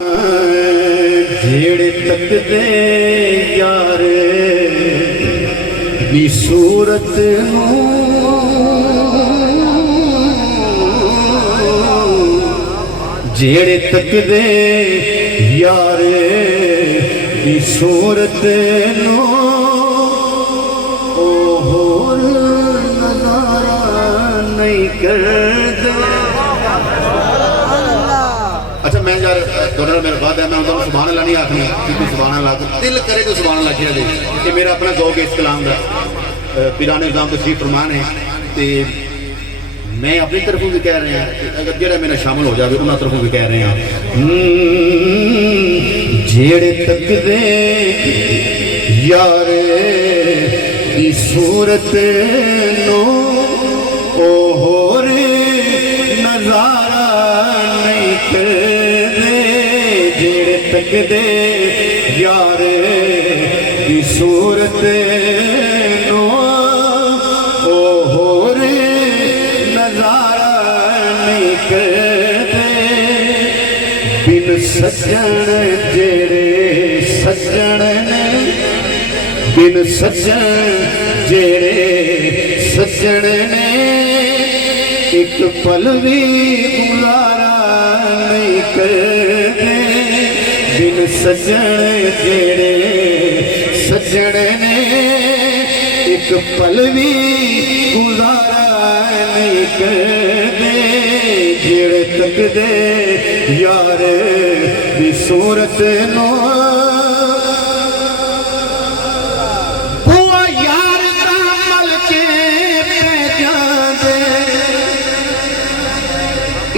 जेड़े तकदे यार दी सूरत जेड़े तकदे यार दी सूरत ओ होर नज़ारा नहीं करदा। अच्छा मैं यार दोनों मेरा बात है, मैं उन्होंने सुभान अल्लाह नहीं आखनी कि सुभान अल्लाह दिल करे तो सुभान अल्लाह किया दे कि मेरा अपना ज़ौक़ है इस कलाम का। पीराने निज़ाम तशरीफ फरमान है तो मैं अपनी तरफों भी कह रहे हैं, अगर जेड़ा मेरा शामिल हो जाए उन्होंने तरफों भी कह रहे हैं जेड़े तकदे यार दी सूरत नो ओ होर नज़ारा नहीं करदे। जेड़े तकदे यार दी सूरत नो ओ होर नज़ारा नहीं करदे। बिन सजन जेड़े सजन ने बिन सजन जेड़े सजन ने एक पल भी गुजारा नहीं करदे। बिन सजन जेड़े सजन ने एक पल भी गुजारा नहीं करदे। जेड़े तकदे यार दी सूरत नो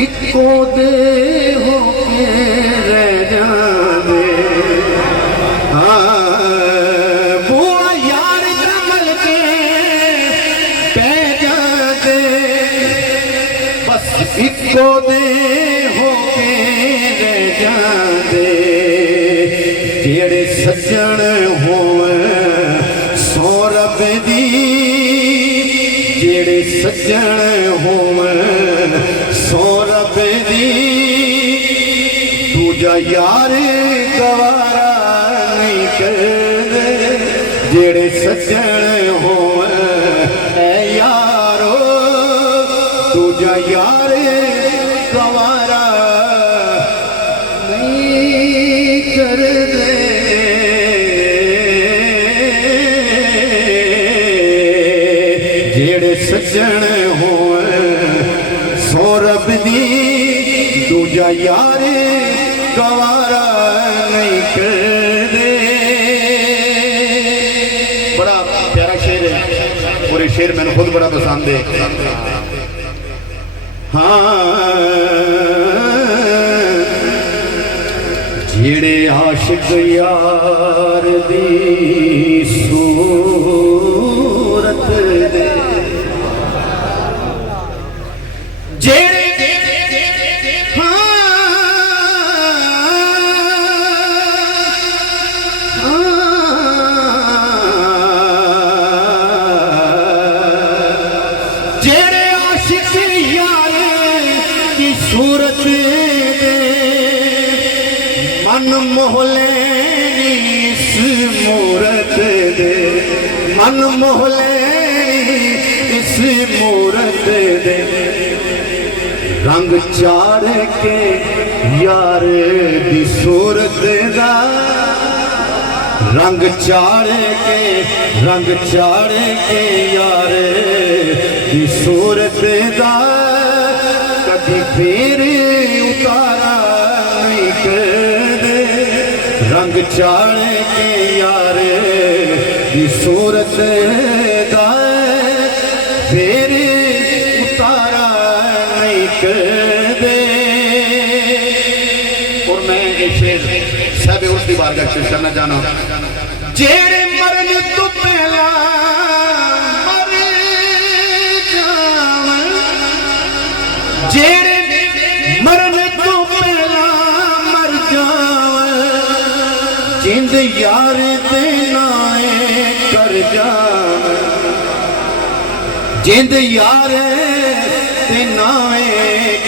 इको दे हो के रह जावे। हाँ बुआ यार कमल के पै जाते बस इको दे हो के रह जाते। जेड़े सज्जन होवे सो रब दी जेड़े सज्जन होवे सो रब दी दूजा यार गवारा नहीं करदे। जेड़े सज्जन होवे ऐ यारो दूजा यार गवारा नहीं करदे। जेड़े सज्जन होवे सो रब दी दूजा यार गवारा नहीं करदे। बड़ा प्यारा शेर है और ये शेर मैंने खुद बड़ा पसंद है। हाँ जेड़े आशिक यार दी सूरत दे जेड़े जेड़े आशिक यार की सूरत दे मन मोहले इस मूरत दे मन मोहले इस मूरत दे। रंग चाड़ के यार दी सूरत दा रंग चाड़ के यार दी सूरत दा कभी फिर उतारा नहीं करदे। रंग चाड़ के यार दी सूरत दा फिर उतारा नहीं करदे। और मैं ये शेर सब उसकी बारगाह पेश करना चाहना। जेड़े मरन तो पहला मर जावन जेड़े मरन तो पहला मर जावन जिंद यार दे नाए कर जावन जिंद यार ते नाए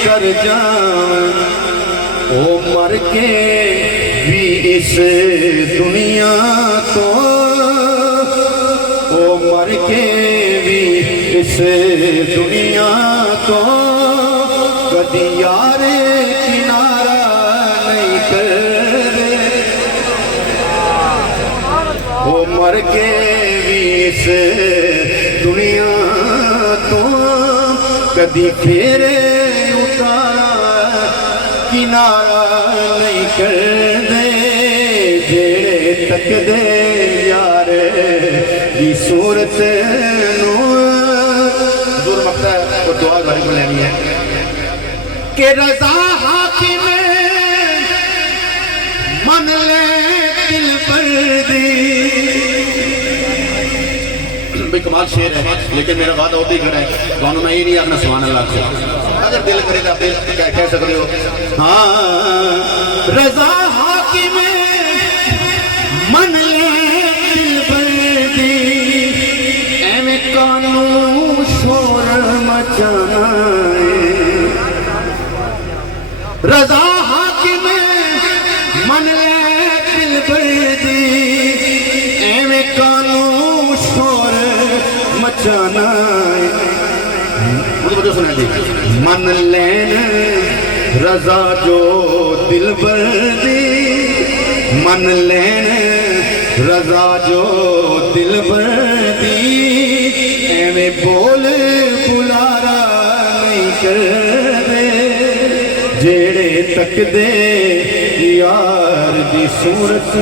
कर जावन। ओ मर के भी इस दुनिया तो, ओ मर के भी इस दुनिया तो कदी यारे किनारा नहीं करे। ओ मर के भी इस दुनिया तो कदी फेरे उतारा किनारा नहीं कर दे। जेड़े तक दे यार दी सूरत दूर मकता और दुआ भाई को लेनी है कि रजा हाकिम मन ले दिल पर दी। भाई कमाल शेर है, लेकिन मेरा वादा होती खड़ा है, तो मैं ये नहीं अपना सुभान अल्लाह से अगर दिल करे तो आप कह सकते हो। हाँ रजा हाकिम मन ले दिल पर दी, एवें कानून शोर मचाना। रजा हाकिम मन ले दिल पर दी, एवें कानून शोर मचाना। मुझे सुना दी मन लेन रजा जो दिल पर दी, मन लेन रजा जो दिल पर दी, एवें बोल बुलारा नहीं कर दे। जेड़े तक दे यार दी सूरत